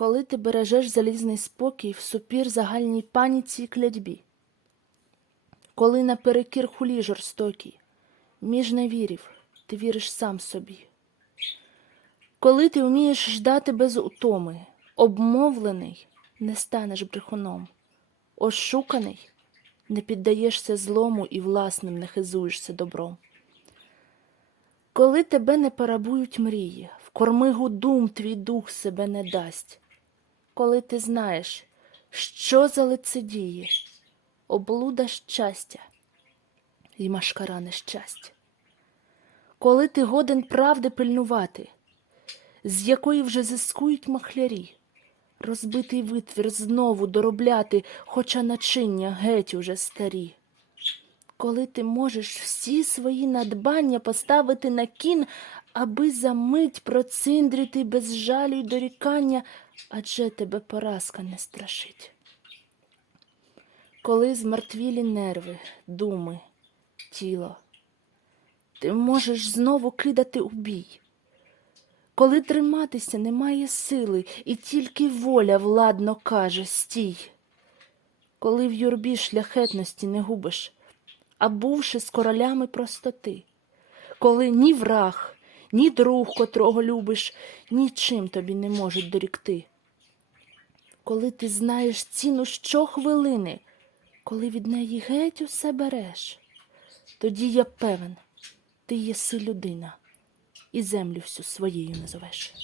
Коли ти бережеш залізний спокій в супір загальній паніці й клятьбі, коли наперекір хулі жорстокій, між не вірів, ти віриш сам собі. Коли ти вмієш ждати без утоми, обмовлений, не станеш брехуном, ошуканий, не піддаєшся злому і власним не хизуєшся добром. Коли тебе не парабують мрії, в кормигу дум твій дух себе не дасть, коли ти знаєш, що за лицедіє, облуда щастя і машкара нещастя, коли ти годен правди пильнувати, з якої вже зискують махлярі, розбитий витвір знову доробляти, хоча начиння геть уже старі. Коли ти можеш всі свої надбання поставити на кін, аби за мить проциндрити без жалю й дорікання, адже тебе поразка не страшить. Коли змертвілі нерви, думи, тіло, ти можеш знову кидати у бій. Коли триматися немає сили, і тільки воля владно каже стій. Коли в юрбі шляхетності не губиш, а бувши з королями простоти, коли ні враг, ні друг, котрого любиш, нічим тобі не можуть дорікти. Коли ти знаєш ціну щохвилини, коли від неї геть усе береш, тоді я певен, ти єси людина і землю всю своєю назовеш.